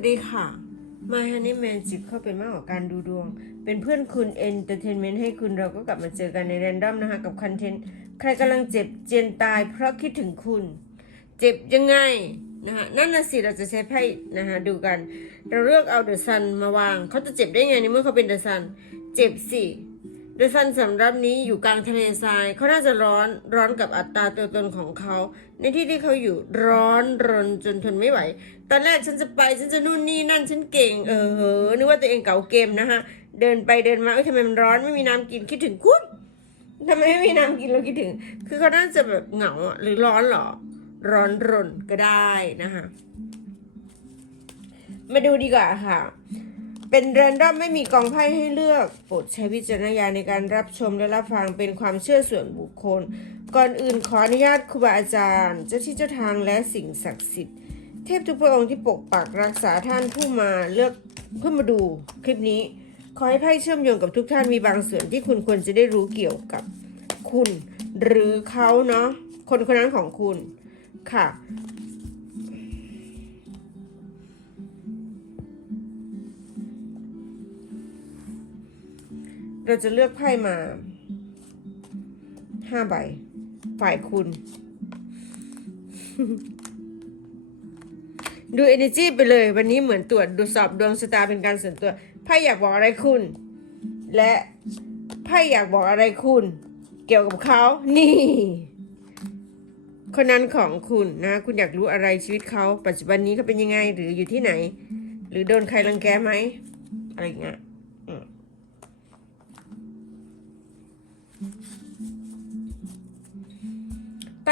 สดีค่ะ มาฮันนี่แมนจิบเข้าเป็นมากกว่าการดูดวง เป็นเพื่อนคุณเอนเตอร์เทนเมนต์ให้คุณเราก็กลับมาเจอกันในแรนดอมนะคะ กับคอนเทนต์ใครกำลังเจ็บเจียนตายเพราะคิดถึงคุณ เจ็บยังไงนะคะนั่นน่ะสิเราจะใช้ไพ่นะคะดูกัน เราเลือกเอาเดอะซันมาวางเขาจะเจ็บได้ไงในเมื่อเขาเป็นเดอะซัน เจ็บสิ ดอะซันสำหรับนี้อยู่กลางทะเลทราย เขาน่าจะร้อนร้อนกับอัตราตัวตนของเขา ในที่ที่เขาอยู่ร้อนรนจนทนไม่ไหว ตอนแรกฉันจะไปฉันจะนู่นนี่นั่นฉันเก่ง เออเหอนึกว่าตัวเองเก่าเกมนะคะเดินไปเดินมาเอ้ยทำไมมันร้อนไม่มีน้ำกินคิดถึงคุณทำไมไม่มีน้ำกินเราคิดถึง คือเขาน่าจะแบบเหงาหรือร้อนเหรอ ร้อนรนก็ได้นะคะมาดูดีกว่าค่ะ เป็นเรนดอมไม่มีกองไพ่ให้เลือก โปรดใช้วิจารณญาณในการรับชมและรับฟังเป็นความเชื่อส่วนบุคคล ก่อนอื่นขออนุญาตครูบาอาจารย์ เจ้าที่เจ้าทางและสิ่งศักดิ์สิทธิ์ เทพทุกพระองค์ที่ปกปักรักษาท่านผู้มาเลือกเพื่อมาดูคลิปนี้ ขอให้ไพ่เชื่อมโยงกับทุกท่านมีบางส่วนที่คุณควรจะได้รู้เกี่ยวกับคุณ หรือเขาเนาะคนคนนั้นของคุณค่ะ เราจะเลือกไพ่มาห้าใบ ฝ่ายคุณ ดู energy ไปเลย วันนี้เหมือนตรวจดูสอบดวงชะตาเป็นการส่วนตัวไพ่อยากบอกอะไรคุณ และไพ่อยากบอกอะไรคุณ เกี่ยวกับเขานี่คนนั้นของคุณนะ คุณอยากรู้อะไรชีวิตเขาปัจจุบันนี้เขาเป็นยังไง หรืออยู่ที่ไหน หรือโดนใครรังแกไหมอะไรเงี้ย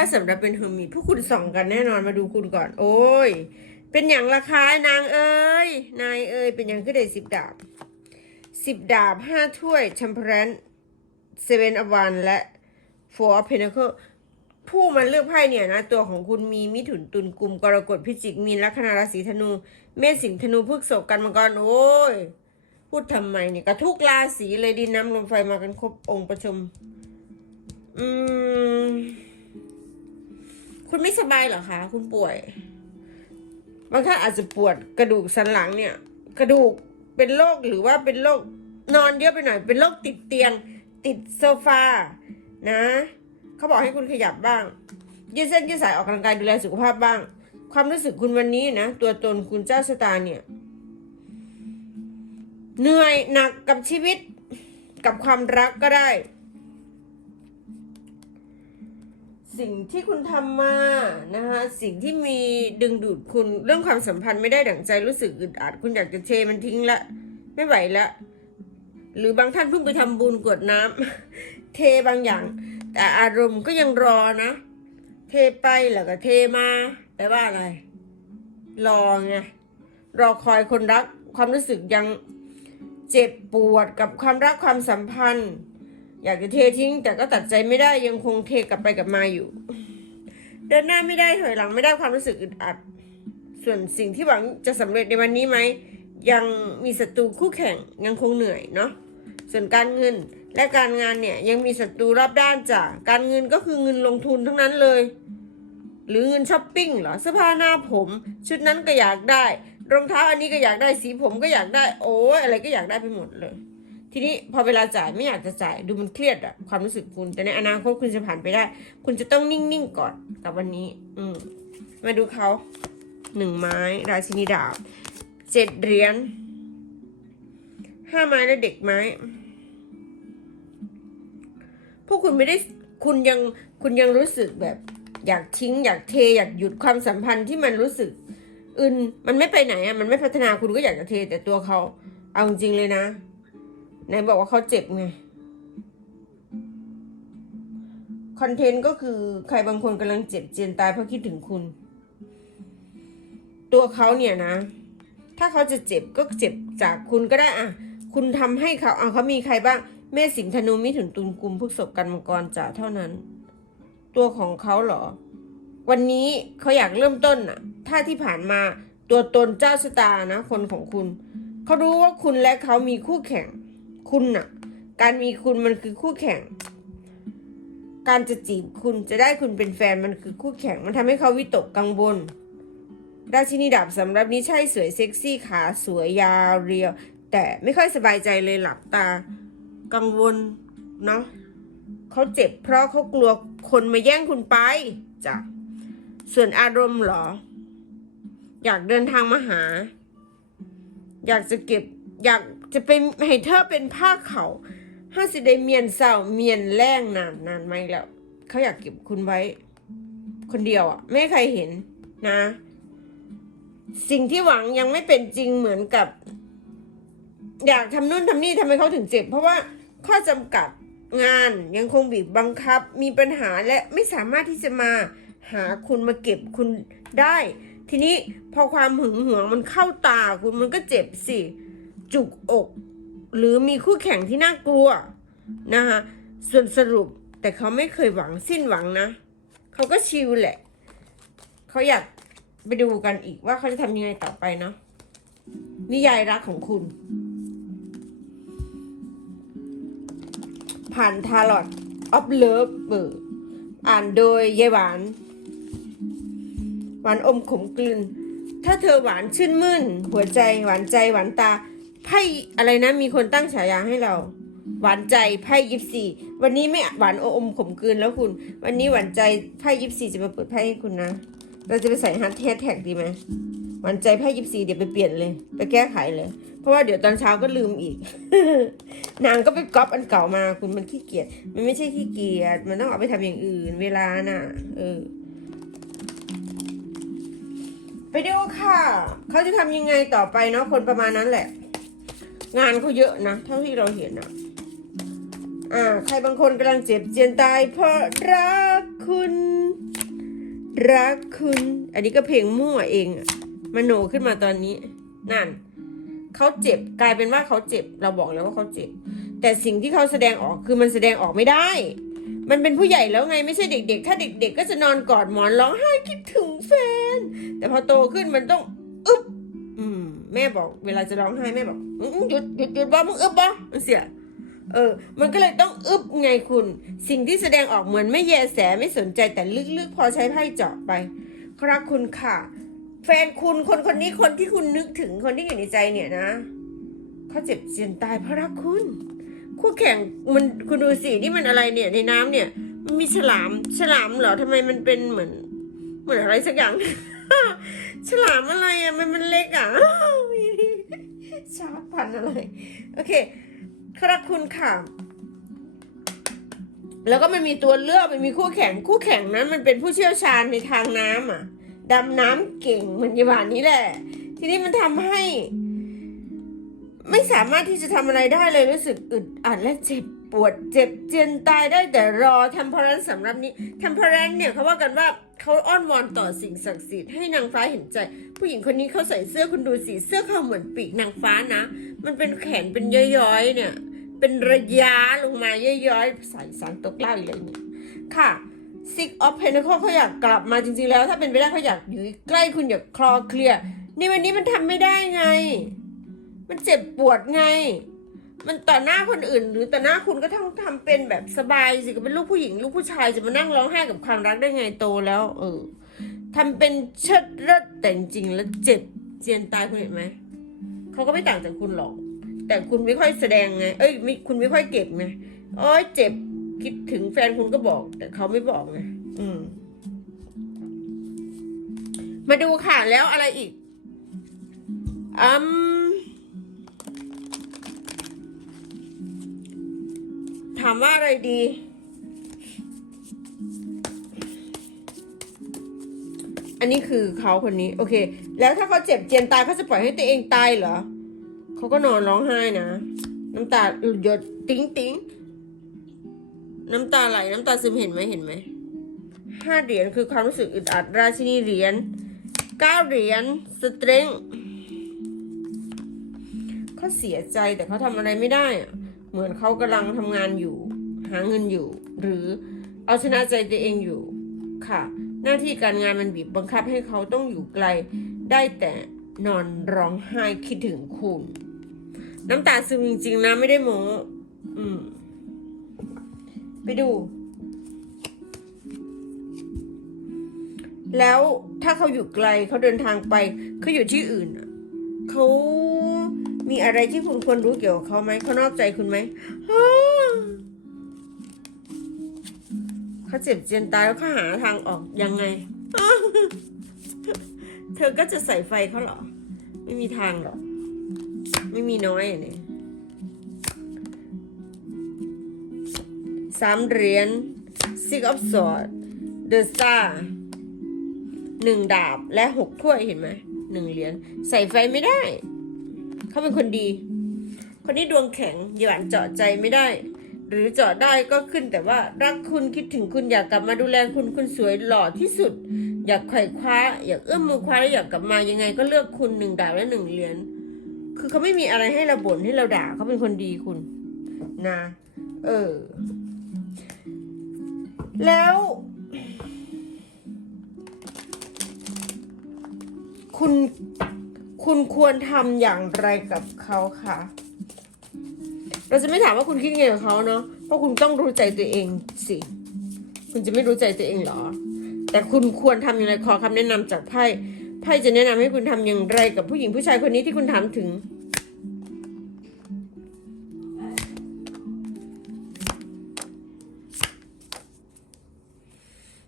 ถ้าสำหรับเป็นเฮอร์มีพวกคุณส่องกันแน่นอนมาดูคุณก่อน โอ้ย เป็นอย่างราคานางเอ้ย นายเอ้ย เป็นอย่างขึ้นได้สิบดาบสิบดาบห้าถ้วยชัมเพรนเซเว่นอวันและ four of pentacle ผู้มาเลือกไพ่เนี่ยนะ ตัวของคุณมีมิถุนตุลกุมกรกฎพิจิกมีนลัคนาราศีธนู เมษสิงห์ธนูพฤกษกกันมังกรโอ้ย พูดทำไมเนี่ยกระทุกราศีเลยดินน้ำลมไฟมากันครบองค์ประชุม อืม คุณไม่สบายเหรอคะ คุณป่วย บางท่านอาจจะปวดกระดูกสันหลังเนี่ย กระดูกเป็นโรคหรือว่าเป็นโรคนอนเยอะไปหน่อย เป็นโรคติดเตียง ติดโซฟา นะ เขาบอกให้คุณขยับบ้าง ยืดเส้นยืดสายออกกำลังกายดูแลสุขภาพบ้าง ความรู้สึกคุณวันนี้นะ ตัวตนคุณเจ้าชะตาเนี่ย เหนื่อยหนักกับชีวิต กับความรักก็ได้ สิ่งที่คุณทำมานะคะสิ่งที่มีดึงดูดคุณเรื่องความสัมพันธ์ไม่ได้ดั่งใจรู้สึกอึดอัด คุณอยากจะเทมันทิ้งละ ไม่ไหวละ หรือบางท่านเพิ่งไปทำบุญกรวดน้ำเทบางอย่าง แต่อารมณ์ก็ยังรอนะ เทไปแล้วก็เทมาแปลว่าอะไร รอไงรอคอยคนรักความรู้สึกยังเจ็บปวดกับความรักความสัมพันธ์ อยากจะเททิ้ง แต่ก็ตัดใจไม่ได้ยังคงเทกลับไปกลับมาอยู่ เดินหน้าไม่ได้ถอยหลังไม่ได้ความรู้สึกอึดอัด ส่วนสิ่งที่หวังจะสำเร็จในวันนี้ไหมยังมีศัตรูคู่แข่งยังคงเหนื่อยเนาะส่วนการเงินและการงานเนี่ยยังมีศัตรูรอบด้านจ้ะการเงินก็คือเงินลงทุนทั้งนั้นเลย หรือเงินช้อปปิ้งเหรอเสื้อผ้าหน้าผม ชุดนั้นก็อยากได้ รองเท้าอันนี้ก็อยากได้สีผมก็อยากได้โอ้ยอะไรก็อยากได้ไปหมดเลย ทีนี้พอเวลาจ่ายไม่อยากจะจ่ายดูมันเครียดอะความรู้สึกคุณ แต่ในอนาคตคุณจะผ่านไปได้ คุณจะต้องนิ่งๆก่อนกับวันนี้ อืมมาดูเขาหนึ่งไม้ราชินีดาบเจ็ดเหรียญห้าไม้และเด็กไม้ พวกคุณไม่ได้คุณยังคุณยังรู้สึกแบบ อยากทิ้ง อยากเท อยากหยุดความสัมพันธ์ที่มันรู้สึกอื่นมันไม่ไปไหนอะมันไม่พัฒนาคุณก็อยากจะเทแต่ตัวเขาเอาจริงเลยนะ ไหนบอกว่าเขาเจ็บไงคอนเทนต์ก็คือใครบางคนกำลังเจ็บเจียนตายเพราะคิดถึงคุณ ตัวเขาเนี่ยนะ ถ้าเขาจะเจ็บก็เจ็บจากคุณก็ได้อะคุณทำให้เขาเอาเขามีใครบ้างเมษสิงธนูมิถุนตุลกุมพฤษภกันมังกรจ่าเท่านั้น ตัวของเขาเหรอ วันนี้เขาอยากเริ่มต้นน่ะถ้าที่ผ่านมาตัวตนเจ้าชะตานะ คนของคุณ เขารู้ว่าคุณและเขามีคู่แข่ง คุณน่ะการมีคุณมันคือคู่แข่ง การจะจีบคุณจะได้คุณเป็นแฟนมันคือคู่แข่ง มันทำให้เขาวิตกกังวลราชินีดาบสำหรับนี้ใช่สวยเซ็กซี่ขาสวยยาวเรียว แต่ไม่ค่อยสบายใจเลยหลับตา กังวลเนาะเขาเจ็บเพราะเขากลัวคนมาแย่งคุณไปจ้ะส่วนอารมณ์เหรอ อยากเดินทางมาหา อยากจะเก็บอยาก จะเป็นให้เธอเป็นผ้าเขาห้าสิได้เมียนเศร้าเมียนแรงนานนานไหมแล้ว เขาอยากเก็บคุณไว้ คนเดียวอะ ไม่ให้ใครเห็นนะ สิ่งที่หวังยังไม่เป็นจริงเหมือนกับ อยากทำนู่นทำนี่ทำไมเขาถึงเจ็บ เพราะว่าข้อจำกัดงานยังคงบีบบังคับ มีปัญหาและไม่สามารถที่จะมาหาคุณมาเก็บคุณได้ ทีนี้พอความหึงหวงมันเข้าตาคุณมันก็เจ็บสิ จุกอก หรือมีคู่แข่งที่น่ากลัวนะคะส่วนสรุปแต่เขาไม่เคยหวังสิ้นหวังนะ เขาก็ชิลแหละ เขาอยากไปดูกันอีกว่าเขาจะทำยังไงต่อไปเนาะนิยายรักของคุณ ผ่านทาร์ลอตออฟเลิฟเบอร์อ่านโดยยายหวานหวานอมขมกลืน ถ้าเธอหวานชื่นมื่น หัวใจหวานใจหวานตา ไพ่อะไรนะ มีคนตั้งฉายาให้เรา หวานใจไพ่ยิปซีวันนี้ไม่หวานอมขมกลืนแล้วคุณ วันนี้หวานใจไพ่ยิปซีจะมาเปิดไพ่ให้คุณนะ เราจะไปใส่ฮัทแฮชแท็กดีไหมหวานใจไพ่ยิปซีเดี๋ยวไปเปลี่ยนเลย ไปแก้ไขเลย เพราะว่าเดี๋ยวตอนเช้าก็ลืมอีก นางก็ไปก๊อปอันเก่ามาคุณมันขี้เกียจมันไม่ใช่ขี้เกียจมันต้องเอาไปทำอย่างอื่น เวลาน่ะ เออไปดูค่ะ เขาจะทำยังไงต่อไปเนาะคนประมาณนั้นแหละ งานเขาเยอะนะ เท่าที่เราเห็นอะอ่า ใครบางคนกำลังเจ็บเจียนตาย เพราะรักคุณ รักคุณ อันนี้ก็เพลงมั่วเองอะมโนขึ้นมาตอนนี้ นั่น เขาเจ็บกลายเป็นว่าเขาเจ็บ เราบอกแล้วว่าเขาเจ็บ แต่สิ่งที่เขาแสดงออกคือมันแสดงออกไม่ได้ มันเป็นผู้ใหญ่แล้วไงไม่ใช่เด็ก ๆ ถ้าเด็ก ๆ ก็จะนอนกอดหมอนร้องไห้คิดถึงแฟน แต่พอโตขึ้นมันต้อง แม่บอก เวลาจะร้องไห้แม่บอกหยุดหยุดหยุดบ้ามึงอึบบ้าเสียเออ มันก็เลยต้องอึบไงคุณ สิ่งที่แสดงออกเหมือนไม่แยแสไม่สนใจแต่ลึกๆพอใช้ไพ่เจาะไป ครับคุณค่ะ แฟนคุณคนคนนี้คนที่คุณนึกถึงคนที่อยู่ในใจเนี่ยนะเขาเจ็บเจียนตายเพราะรักคุณ คู่แข่งมันคุณดูสินี่มันอะไรเนี่ยในน้ำเนี่ย มันมีฉลามฉลามเหรอทำไมมันเป็นเหมือน เหมือนอะไรสักอย่าง ฉลามอะไรอะ มันมันเล็กอะชาร์กพันธุ์อะไร โอเคครับคุณค่ะ แล้วก็มันมีตัวเลือกมันมีคู่แข่งคู่แข่งนั้น มันเป็นผู้เชี่ยวชาญในทางน้ำอะดำน้ำเก่งเหมือนยาบานนี้แหละ ทีนี้มันทำให้ ไม่สามารถที่จะทำอะไรได้เลยรู้สึกอึดอัดและเจ็บปวดเจ็บเจียนตายได้แต่รอทำพรันสำหรับนี้ทำพรันเนี่ยเขาว่ากันว่า เขาอ้อนวอนต่อสิ่งศักดิ์สิทธิ์ให้นางฟ้าเห็นใจ ผู้หญิงคนนี้เขาใส่เสื้อคุณดูสิเสื้อเขาเหมือนปีกนางฟ้านะ มันเป็นแขนเป็นย้อยๆเนี่ย เป็นระยะลงมาย้อยๆใส่สารตกเล่าอีกเลยเนี่ยค่ะ Six of Pentacles เขาอยากกลับมาจริงๆแล้ว ถ้าเป็นไปได้เขาอยากอยู่ใกล้คุณอยากคลอเคลียร์ในวันนี้มันทำไม่ได้ไง มันเจ็บปวดไง มันต่อหน้าคนอื่น หรือต่อหน้าคุณก็ต้องทำเป็นแบบสบายสิก็เป็นลูกผู้หญิง ลูกผู้ชายจะมานั่งร้องไห้กับความรักได้ไงโตแล้ว เออทำเป็นเชิดเลิศแต่จริงแล้วเจ็บเจียนตายคุณเห็นไหมเขาก็ไม่ต่างจากคุณหรอก แต่คุณไม่ค่อยแสดงไง เอ้ยมคุณไม่ค่อยเก็บไงโอ้ยเจ็บคิดถึงแฟนคุณก็บอก แต่เขาไม่บอกไงอืม มาดูค่ะแล้วอะไรอีกอืม ถามว่าอะไรดี อันนี้คือเขาคนนี้ โอเค แล้วถ้าเขาเจ็บเจียนตายเขาจะปล่อยให้ตัวเองตายเหรอเขาก็นอนร้องไห้นะ น้ำตาหยดติ้งติ้งน้ำตาไหลน้ำตาซึมเห็นไหมเห็นไหมห้าเหรียญคือความรู้สึกอึดอัดราชินีเหรียญเก้าเหรียญสตริงเขาเสียใจแต่เขาทำอะไรไม่ได้อะ เหมือนเขากำลังทำงานอยู่ หาเงินอยู่ หรือเอาชนะใจตัวเองอยู่ค่ะ หน้าที่การงานมันบีบบังคับให้เขาต้องอยู่ไกล ได้แต่นอนร้องไห้คิดถึงคุณ น้ำตาซึมจริงๆนะไม่ได้โมอืม ไปดู แล้วถ้าเขาอยู่ไกลเขาเดินทางไปเขาอยู่ที่อื่นเขา มีอะไรที่คุณควรรู้เกี่ยวกับเขาไหมเขานอกใจคุณไหมเขาเจ็บเจียนตายแล้วเขาหาทางออกยังไง เธอก็จะใส่ไฟเขาเหรอ ไม่มีทางหรอก ไม่มีน้อยอะเนี่สามเหรียญ six of swords the star หนึ่งดาบและหกถ้วยเห็นไหมหนึ่งเหรียญใส่ไฟไม่ได้ เขาเป็นคนดี คนนี้ดวงแข็งหยวนเจาะใจไม่ได้ หรือเจาะได้ก็ขึ้นแต่ว่ารักคุณคิดถึงคุณอยากกลับมาดูแลคุณคุณสวยหล่อที่สุด อยากไขว่คว้า อยากเอื้อมมือคว้าแล้วอยากกลับมายังไงก็เลือกคุณหนึ่งดาบและหนึ่งเหรียญคือเขาไม่มีอะไรให้เราบ่นให้เราด่าเขาเป็นคนดีคุณนะ เออ แล้ว คุณ คุณควรทำอย่างไรกับเขาคะเราจะไม่ถามว่าคุณคิดยังไงกับเขาเนาะเพราะคุณต้องรู้ใจตัวเองสิ คุณจะไม่รู้ใจตัวเองเหรอ แต่คุณควรทำอย่างไรขอคำแนะนำจากไพ่ไพ่จะแนะนำให้คุณทำอย่างไรกับผู้หญิงผู้ชายคนนี้ที่คุณถามถึง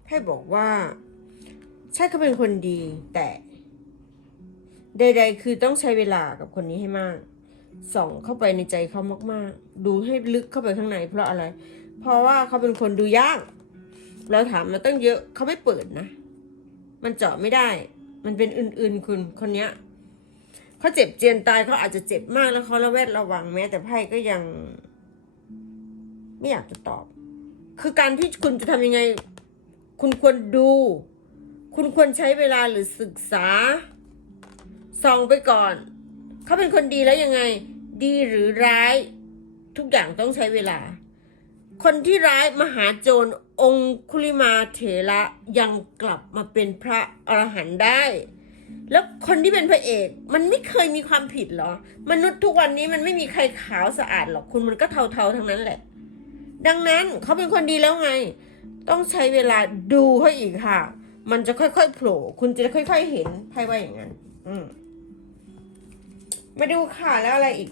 ไพ่บอกว่า ใช่เขาเป็นคนดีแต่ ใดๆคือต้องใช้เวลากับคนนี้ให้มาก ส่องเข้าไปในใจเขามากๆ ดูให้ลึกเข้าไปข้างในเพราะอะไร เพราะว่าเขาเป็นคนดูยาก เราถามมาตั้งเยอะเขาไม่เปิดนะ มันเจาะไม่ได้ มันเป็นอื่นๆคุณคนเนี้ยเขาเจ็บเจียนตายเขาอาจจะเจ็บมากแล้วเขาระแวดระวังแม้ แต่ไพ่ก็ยัง ไม่อยากจะตอบ คือการที่คุณจะทำยังไง คุณควรดู คุณควรใช้เวลาหรือศึกษา ส่องไปก่อน เขาเป็นคนดีแล้วยังไง ดีหรือร้าย ทุกอย่างต้องใช้เวลา คนที่ร้ายมหาโจรองคุลิมาเถระยังกลับมาเป็นพระอรหันต์ได้ แล้วคนที่เป็นพระเอกมันไม่เคยมีความผิดเหรอ มนุษย์ทุกวันนี้มันไม่มีใครขาวสะอาดหรอกคุณมันก็เทาๆทั้งนั้นแหละ ดังนั้นเขาเป็นคนดีแล้วไง ต้องใช้เวลาดูเขาอีกค่ะ มันจะค่อยๆโผล่คุณจะค่อย ๆ เห็นไพ่ว่าอย่างนั้น อืม มาดูค่ะแล้วอะไรอีก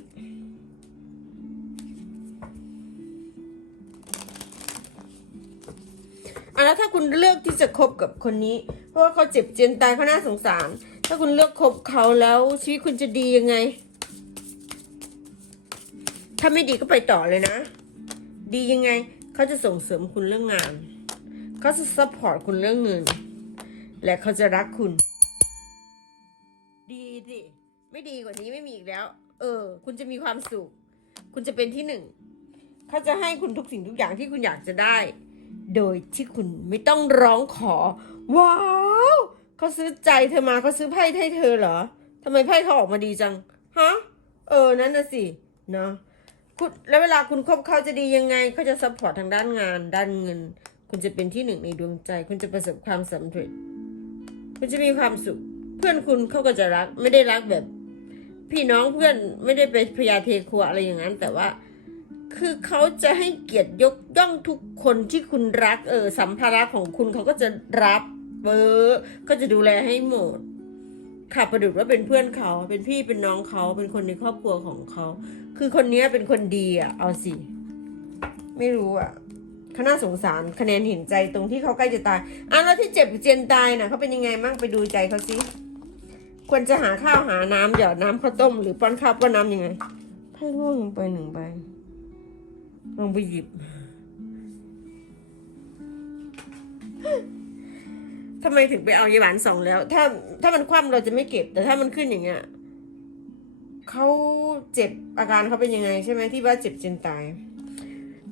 อะแล้วถ้าคุณเลือกที่จะคบกับคนนี้ เพราะว่าเขาเจ็บเจียนตายเขาน่าสงสาร ถ้าคุณเลือกคบเขาแล้วชีวิตคุณจะดียังไง ถ้าไม่ดีก็ไปต่อเลยนะ ดียังไงเขาจะส่งเสริมคุณเรื่องงานเขาจะซัพพอร์ตคุณเรื่องเงิน และเขาจะรักคุณ ดีสิ ไม่ดีกว่านี้ไม่มีอีกแล้ว เออ คุณจะมีความสุข คุณจะเป็นที่หนึ่งเขาจะให้คุณทุกสิ่งทุกอย่างที่คุณอยากจะได้ โดยที่คุณไม่ต้องร้องขอ ว้าวเขาซื้อใจเธอมาเขาซื้อไพ่ให้เธอเหรอทำไมไพ่เขาออกมาดีจังฮะเออนั่นน่ะสิเนาะคุณแล้วเวลาคุณคบเขาจะดียังไงเขาจะซัพพอร์ตทางด้านงาน ด้านเงิน คุณจะเป็นที่หนึ่งในดวงใจ คุณจะประสบความสำเร็จ คุณจะมีความสุข เพื่อนคุณเขาก็จะรัก ไม่ได้รักแบบ พี่น้องเพื่อนไม่ได้เป็นพยาเทครัวอะไรอย่างนั้น แต่ว่า คือเขาจะให้เกียรติยกย่องทุกคนที่คุณรัก เออ สัมภาระของคุณเขาก็จะรับเออก็จะดูแลให้หมดค่ะประดุดว่าเป็นเพื่อนเขา เป็นพี่เป็นน้องเขา เป็นคนในครอบครัวของเขา คือคนนี้เป็นคนดีอะ เอาสิ ไม่รู้อะเขาน่าสงสารคะแนนเห็นใจตรงที่เขาใกล้จะตายอะแล้วที่เจ็บเจียนตายน่ะเขาเป็นยังไงมั่งไปดูใจเขาสิ ควรจะหาข้าวหาน้ำหยอดน้ำข้าวต้มหรือป้อนข้าวป้อนน้ำยังไงไพ่ร่วงลงไปหนึ่งใบลองไปหยิบ ทำไมถึงไปเอายายหวานสองแล้ว ถ้าถ้ามันคว่ำเราจะไม่เก็บ แต่ถ้ามันขึ้นอย่างเงี้ยเขาเจ็บอาการเขาเป็นยังไง ใช่ไหมที่ว่าเจ็บเจนตาย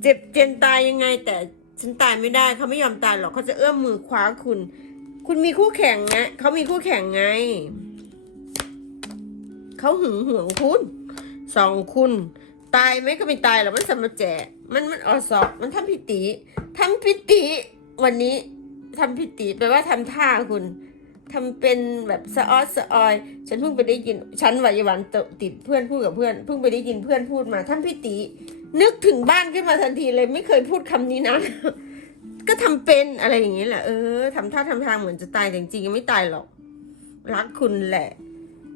เจ็บเจนตายยังไง แต่ฉันตายไม่ได้เขาไม่ยอมตายหรอกเขาจะเอื้อมมือคว้าคุณ คุณมีคู่แข่งไงเขามีคู่แข่งไง เขาหึงหวงคุณสองคุณ ตายไหมก็ไม่ตายหรอกมันสมาแจกมันมันออสอบมันทำพิติทำพิติวันนี้ทำพิติแปลว่าทำท่าคุณทำเป็นแบบสะออสะออย ฉันเพิ่งไปได้ยิน ฉันวัยวันติดเพื่อนพูดกับเพื่อนเพิ่งไปได้ยินเพื่อนพูดมาทำพิตินึกถึงบ้านขึ้นมาทันทีเลยไม่เคยพูดคำนี้นะก็ทำเป็นอะไรอย่างนี้แหละเออทำท่าทำทางเหมือนจะตายแต่จริงๆยังไม่ตายหรอก รักคุณแหละ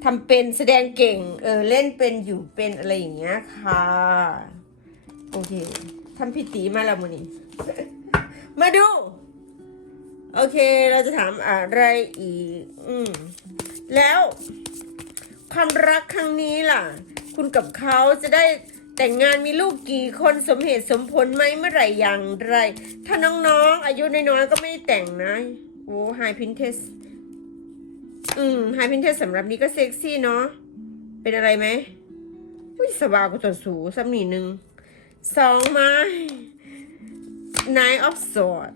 ทำเป็นแสดงเก่ง เออเล่นเป็นอยู่เป็นอะไรอย่างเงี้ยค่ะ โอเคทำผิดตีมาแล้วมูนี่มาดู โอเคเราจะถามอะไรอีก อืม แล้ว ความรักครั้งนี้ล่ะ คุณกับเขาจะได้แต่งงานมีลูกกี่คนสมเหตุสมผลไหมเมื่อไหร่อย่างไร ถ้าน้องๆอายุน้อยๆก็ไม่ได้แต่งนะ โอ้ไฮพินเทส อืมไฮพินเทสสำหรับนี้ก็เซ็กซี่เนาะ เป็นอะไรไหมอุ้ยสบายกว่าตัวสูสักนิดนึงสองไม้ Nine of Swords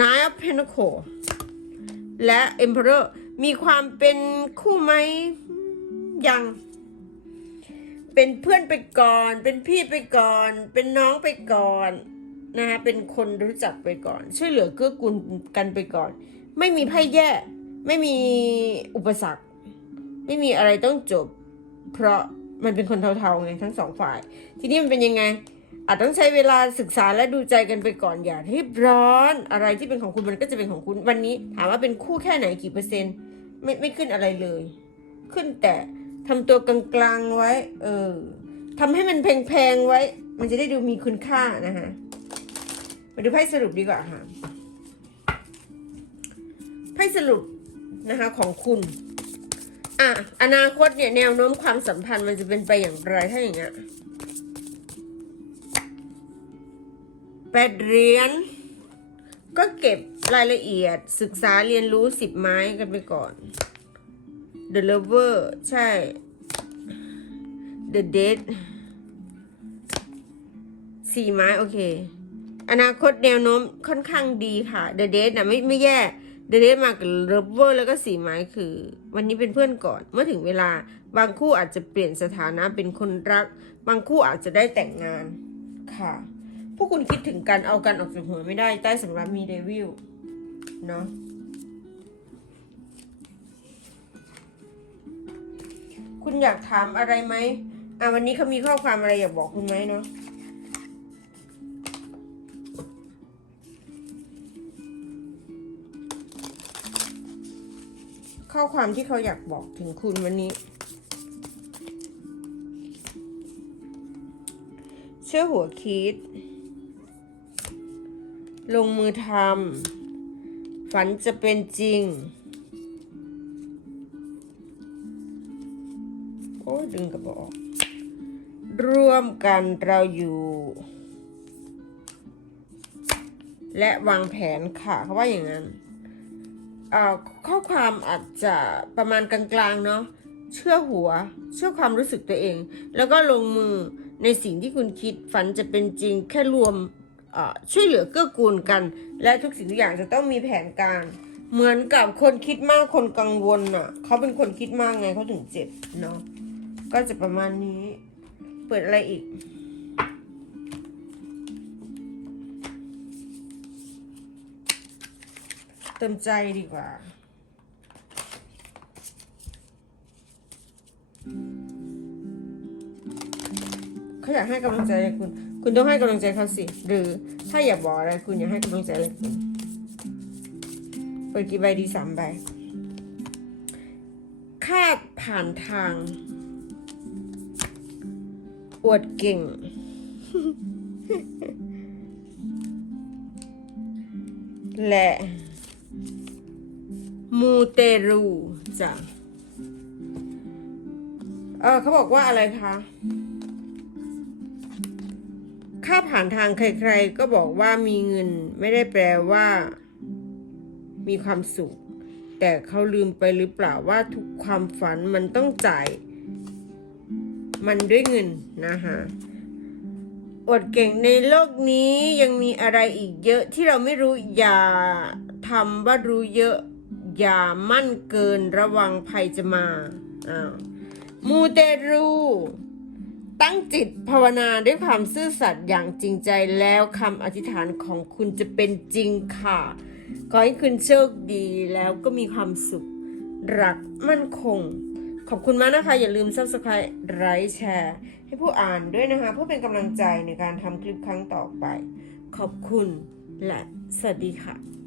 Nine of Pentacles และ Emperor มีความเป็นคู่ไหมยัง เป็นเพื่อนไปก่อน เป็นพี่ไปก่อน เป็นน้องไปก่อนนะคะเป็นคนรู้จักไปก่อน ช่วยเหลือเกื้อกูลกันไปก่อน ไม่มีไพ่แย่ ไม่มีอุปสรรค ไม่มีอะไรต้องจบ เพราะมันเป็นคนเทาๆไงทั้งสองฝ่าย ทีนี้มันเป็นยังไง อาจต้องใช้เวลาศึกษาและดูใจกันไปก่อนอย่ารีบร้อนอะไรที่เป็นของคุณมันก็จะเป็นของคุณวันนี้ ถามว่าเป็นคู่แค่ไหนกี่เปอร์เซ็นต์ไม่ไม่ขึ้นอะไรเลย ขึ้นแต่ทำตัวกลางๆไว้ เออทำให้มันแพงๆไว้ มันจะได้ดูมีคุณค่านะคะมาดูไพ่สรุปดีกว่าค่ะไพ่สรุป นะคะของคุณอะอนาคตเนี่ยแนวโน้มความสัมพันธ์มันจะเป็นไปอย่างไรถ้าอย่างเงี้ยแปดเหรียญก็เก็บรายละเอียดศึกษาเรียนรู้สิบไม้กันไปก่อน The Lover ใช่ The Dead สี่ไม้ โอเค อนาคตแนวโน้มค่อนข้างดีค่ะ The Dead นะไม่ไม่แย่ The Dead มากับ Lover แล้วก็สี่ไม้คือ วันนี้เป็นเพื่อนก่อน เมื่อถึงเวลาบางคู่อาจจะเปลี่ยนสถานะเป็นคนรัก บางคู่อาจจะได้แต่งงานค่ะ พวกคุณคิดถึงกันเอากันออกจากหัวไม่ได้ใต้สำรับมีเดวิลเนาะคุณอยากถามอะไรไหมอะวันนี้เขามีข้อความอะไรอยากบอกคุณไหมเนาะ ข้อความที่เขาอยากบอกถึงคุณวันนี้ เชื่อหัวคิด ลงมือทำฝันจะเป็นจริง โอ้ยดึงกระบอก ร่วมกันเราอยู่ และวางแผนค่ะเขาว่าอย่างนั้น ข้อความอาจจะประมาณกลางๆเนาะเชื่อหัว เชื่อความรู้สึกตัวเอง แล้วก็ลงมือในสิ่งที่คุณคิดฝันจะเป็นจริงแค่รวมช่วยเหลือเกื้อกูลกัน และทุกสิ่งทุกอย่างจะต้องมีแผนการ เหมือนกับคนคิดมากคนกังวลอะเขาเป็นคนคิดมากไงเขาถึงเจ็บเนาะก็จะประมาณนี้ เปิดอะไรอีก เติมใจดีกว่า เขาอยากให้กำลังใจอะไรคุณ คุณต้องให้กำลังใจเขาสิ หรือถ้าอยากบอกอะไรคุณอยากให้กำลังใจอะไรคุณเปิดกี่ใบดีสามใบคาดผ่านทาง อวดเก่ง และ มูเตรูจ้ะเออเขาบอกว่าอะไรคะค่าผ่านทางใครๆ ก็บอกว่ามีเงินไม่ได้แปลว่า มีความสุข แต่เขาลืมไปหรือเปล่าว่าทุกความฝันมันต้องจ่าย มันด้วยเงินนะคะอดเก่งในโลกนี้ยังมีอะไรอีกเยอะที่เราไม่รู้อย่าทำว่ารู้เยอะ อย่ามั่นเกินระวังภัยจะมาอ้าวมูเตรู ตั้งจิตภาวนาด้วยความซื่อสัตย์อย่างจริงใจแล้วคำอธิษฐานของคุณจะเป็นจริงค่ะ ขอให้คุณโชคดีแล้วก็มีความสุข รักมั่นคง ขอบคุณมากนะคะ อย่าลืม subscribe ไลค์แชร์ ให้ผู้อ่านด้วยนะคะ เพื่อเป็นกำลังใจในการทำคลิปครั้งต่อไป ขอบคุณและสวัสดีค่ะ